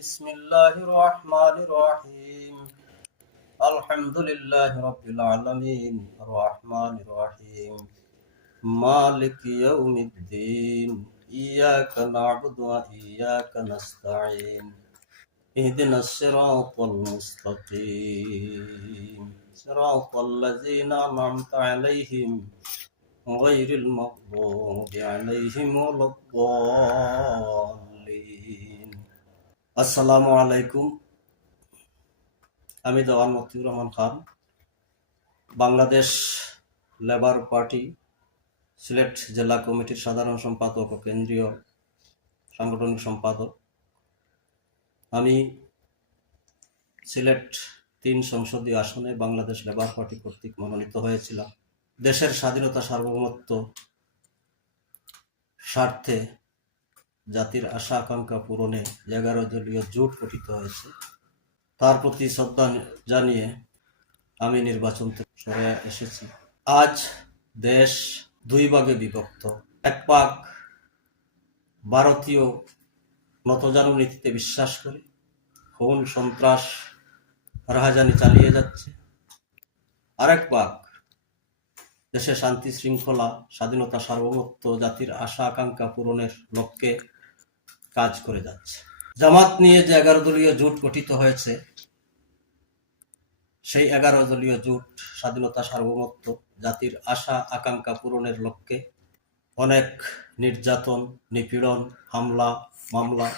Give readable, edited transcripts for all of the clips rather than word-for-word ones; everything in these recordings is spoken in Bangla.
بسم الله الرحمن الرحيم الحمد لله رب العالمين الرحمن الرحيم مالك يوم الدين إياك نعبد وإياك نستعين اهدنا الصراط المستقيم صراط الذين أنعمت عليهم غير المغضوب عليهم ولا الضالين আসসালামু আলাইকুম। আমি দেওয়ান মতিউর রহমান খান, বাংলাদেশ লেবার পার্টি সিলেট জেলা কমিটির সাধারণ সম্পাদক ও কেন্দ্রীয় সাংগঠনিক সম্পাদক। আমি সিলেট ৩ সংসদীয় আসনে বাংলাদেশ লেবার পার্টি কর্তৃক মনোনীত হয়েছিলাম। দেশের স্বাধীনতা সার্বভৌমত্ব স্বার্থে জাতির আশা আকাঙ্ক্ষা পূরণে 11 দলীয় জোট গঠিত হয়েছে, তার প্রতি শ্রদ্ধা জানিয়ে আমি নির্বাচন থেকে সরে এসেছি। আজ দেশ দুই ভাগে বিভক্ত। এক ভাগ ভারতীয় নতজানু নীতিতে বিশ্বাস করে খুন সন্ত্রাস রাহাজানি চালিয়ে যাচ্ছে, আরেক ভাগ দেশে শান্তি শৃঙ্খলা স্বাধীনতা সার্বভৌমত্ব জাতির আশা আকাঙ্ক্ষা পূরণের লক্ষ্যে কাজ করে যাচ্ছে। জামাত নিয়ে যে 11 দলীয় জোট গঠিত হয়েছে, সেই 11 দলীয় জোট স্বাধীনতা সার্বভৌমত্ব জাতির আশা আকাঙ্ক্ষা পূরণের লক্ষ্যে অনেক নির্যাতন, নিপীড়ন, হামলা, মামলা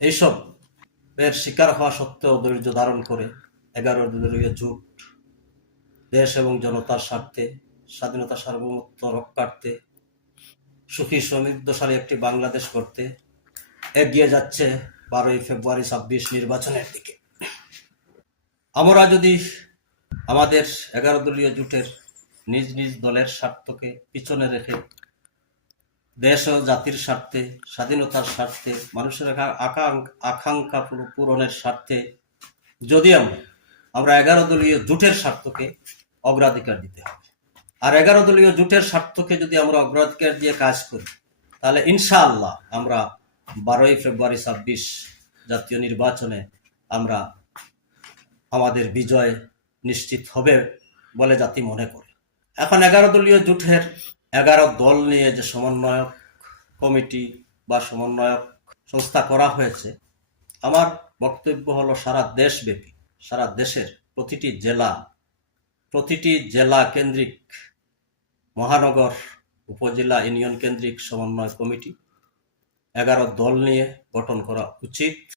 এইসব এর শিকার হওয়া সত্ত্বেও ধৈর্য ধারণ করে 11 দলীয় জোট দেশ এবং জনতার স্বার্থে স্বাধীনতা সার্বভৌমত্ব রক্ষার্থে সুখী সমৃদ্ধশালী একটি বাংলাদেশ করতে এগিয়ে যাচ্ছে 12 ফেব্রুয়ারি 26 নির্বাচনের দিকে। আমরা যদি আমাদের 11 দলীয় জোটের নিজ নিজ দলের স্বার্থকে পিছনে রেখে দেশ ও জাতির স্বার্থে স্বাধীনতার স্বার্থে মানুষের আকাঙ্ক্ষা পূরণের স্বার্থে যদি আমরা 11 দলীয় জোটের স্বার্থকে অগ্রাধিকার দিতে হবে, আর 11 দলীয় জোটের স্বার্থকে যদি আমরা অগ্রাধিকার দিয়ে কাজ করি, তাহলে ইনশাআল্লাহ আমরা 12 ফেব্রুয়ারি 26 জাতীয় নির্বাচনে আমরা আমাদের বিজয় নিশ্চিত হবে বলে জাতি মনে করে। এখন 11 দলীয় জোটের 11 দল নিয়ে যে সমন্বয়ক কমিটি বা সমন্বয়ক সংস্থা করা হয়েছে, আমার বক্তব্য হলো সারা দেশব্যাপী, সারা দেশের প্রতিটি জেলা কেন্দ্রিক, মহানগর, উপজেলা, ইউনিয়ন কেন্দ্রিক সমন্বয় কমিটি 11 দল নিয়ে গঠন করা উচিত।